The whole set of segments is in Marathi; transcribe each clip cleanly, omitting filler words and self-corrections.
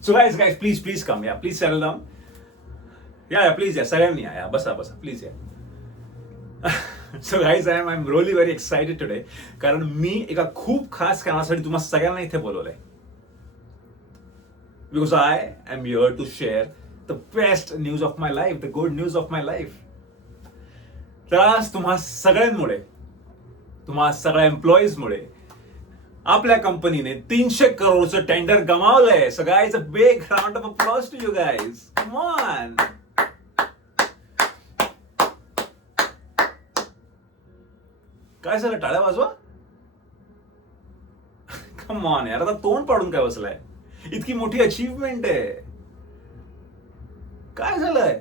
So guys, please come. Yeah, please settle down. Yeah, please, yeah, सगळ्यांनी या, बसा, please, yeah. So guys, I'm really very excited today. कारण मी एका खूप खास कारणासाठी तुम्हा सगळ्यांना इथे बोलवलंय. Because I am here to share the best news of my life, the good news of my life. तर आज तुम्हा सगळ्यांमुळे, तुम्हा सगळ्या एम्प्लॉईजमुळे आपल्या कंपनीने 300 करोडचं tender गमावलंय. So guys, a big round of applause to you guys. Come on. काय झालं, टाळ्या वाजवा. कम ऑन यार, आता तोंड पाडून काय बसलाय. इतकी मोठी अचीवमेंट आहे. काय झालंय,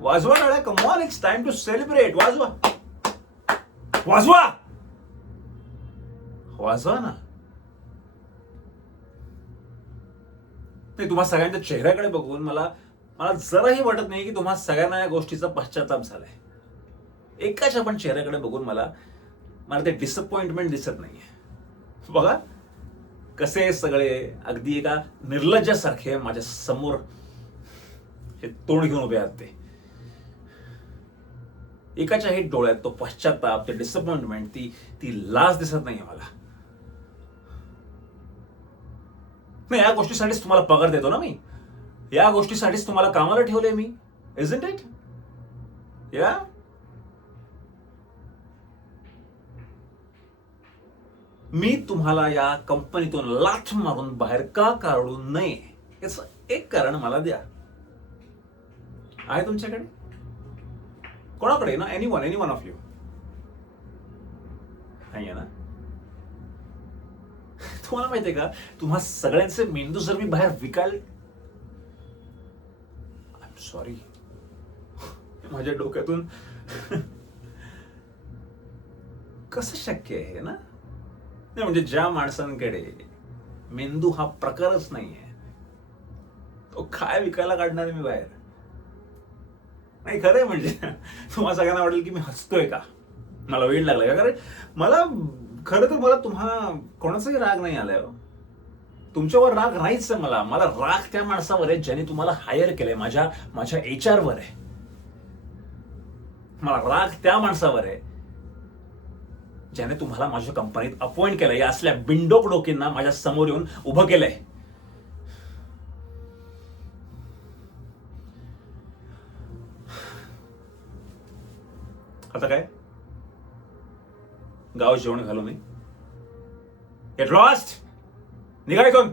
वाजवा टाळ्या. Come on, it's time to celebrate. वाजवा वाजवा वाजवा ना. नाही, तुम्हा सगळ्यांच्या चेहऱ्याकडे बघून मला जराही वाटत नाही की तुम्हा सगळ्यांना या गोष्टीचा पश्चाताप झालाय. एकाच्या पण चेहऱ्याकडे बघून मला ते डिसअपॉइंटमेंट दिसत नाहीये. बघा कसे सगळे अगदी एका निर्लज्जासारखे माझ्या समोर हे तोंड घेऊन उभे आहेत. ते एकाच्याही डोळ्यात तो पश्चाताप, ते डिसअपॉइंटमेंट, ती लाज दिसत नाहीये मला. नाही, या गोष्टीसाठीच तुम्हाला पगार देतो ना मी. या गोष्टीसाठीच तुम्हाला कामाला ठेवलंय मी. Isn't it? या मी तुम्हाला या कंपनीतून लाथ मारून बाहेर का काढू नये याचं एक कारण मला द्या. आहे तुमच्याकडे? कोणाकडे ना? एनी वन ऑफ यू नाहीये ना? तुम्हाला माहितीये का, तुम्हा सगळ्यांचे मेंदू जर मी बाहेर विकायला, आय एम सॉरी, माझ्या डोक्यातून कसं शक्य आहे ना? नाही म्हणजे ज्या माणसांकडे मेंदू हा प्रकारच नाहीये, तो काय विकायला काढणार मी बाहेर? नाही, खरंय. म्हणजे तुम्हा सगळ्यांना वाटेल की मी हसतोय का, मला वेळ लागलाय का. कारण खरं तर मला तुम्हा कोणाचाही राग नाही आलाय. तुमच्यावर राग नाहीच आहे मला राग त्या माणसावर आहे ज्याने तुम्हाला हायर केलंय. माझ्या HR वर आहे. मला राग त्या माणसावर आहे ज्याने तुम्हाला माझ्या कंपनीत अपॉइंट केलंय. या असल्या बिंडोक डोकींना माझ्या समोर येऊन उभं केलंय. आता काय, गाव जेवण घालू मी. गेट लॉस्ट, निघा इथून.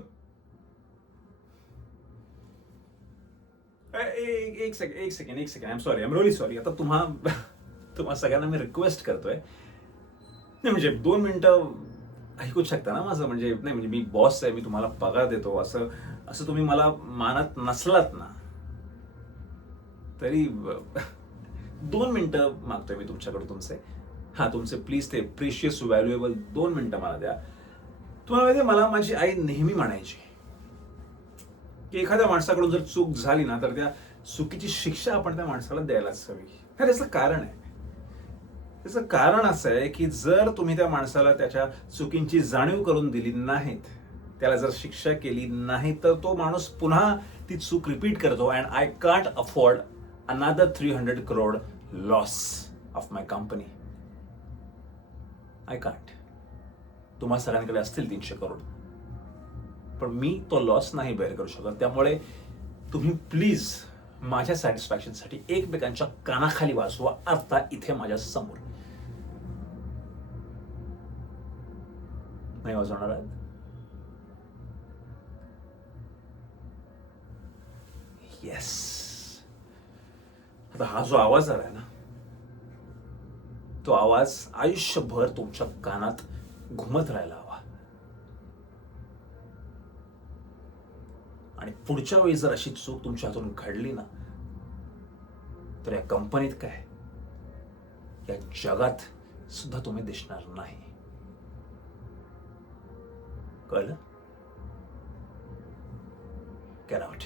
एक second I am sorry, I am really sorry. आता तुम्हा सगळ्यांना मी रिक्वेस्ट करतोय, नाही म्हणजे 2 मिनिटं ऐकूच शकता ना माझं. म्हणजे नाही म्हणजे मी बॉस आहे, मी तुम्हाला पगार देतो, असं तुम्ही मला मानत नसलात ना तरी 2 मिनिटं मागतोय मी तुमच्याकडे. तुमचे प्लीज ते प्रिशियस व्हॅल्युएबल 2 मिनिटं मला द्या. तुम्हाला माहिती, मला माझी आई नेहमी म्हणायची की एखाद्या माणसाकडून जर चूक झाली ना तर त्या चुकीची शिक्षा आपण त्या माणसाला द्यायलाच हवी. त्याचं कारण आहे. त्याचं कारण असं आहे की जर तुम्ही त्या माणसाला त्याच्या चुकींची जाणीव करून दिली नाहीत, त्याला जर शिक्षा केली नाही, तर तो माणूस पुन्हा ती चूक रिपीट करतो. And I can't afford another 300 crore loss of my company. I can't. तुम्हा सगळ्यांकडे असतील 300 करोड, पण मी तो लॉस नाही बेअर करू शकत. त्यामुळे तुम्ही प्लीज माझ्या सॅटिस्फॅक्शनसाठी एकमेकांच्या कानाखाली वाजवा आता इथे माझ्या समोर. नाही वाजवणार आहेत? येस. आता हा जो आवाज आलाय ना, तो आवाज आयुष्यभर तुमच्या कानात घुमत राहायला हवा. आणि पुढच्या वेळी जर अशी चूक तुमच्या हातून घडली ना, तर या कंपनीत काय, या जगात सुद्धा तुम्ही दिसणार नाही. कळलं? Get out.